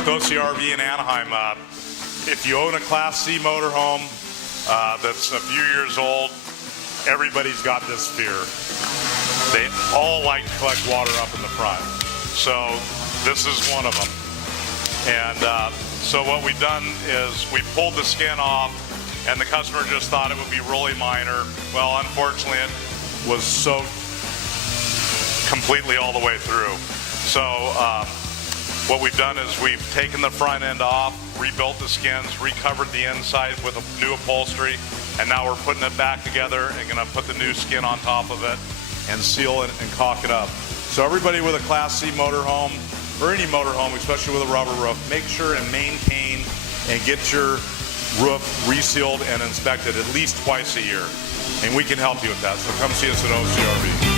with OCRV in Anaheim. If you own a Class C motorhome that's a few years old, everybody's got this fear. They all like to collect water up in the front. So this is one of them. And so what we've done is we pulled the skin off, and the customer just thought it would be really minor. Well, unfortunately, it was soaked completely all the way through. So what we've done is we've taken the front end off, rebuilt the skins, recovered the inside with a new upholstery, and now we're putting it back together and going to put the new skin on top of it and seal it and caulk it up. So everybody with a Class C motorhome, or any motorhome, especially with a rubber roof, make sure and maintain and get your roof resealed and inspected at least twice a year. And we can help you with that. So come see us at OCRV.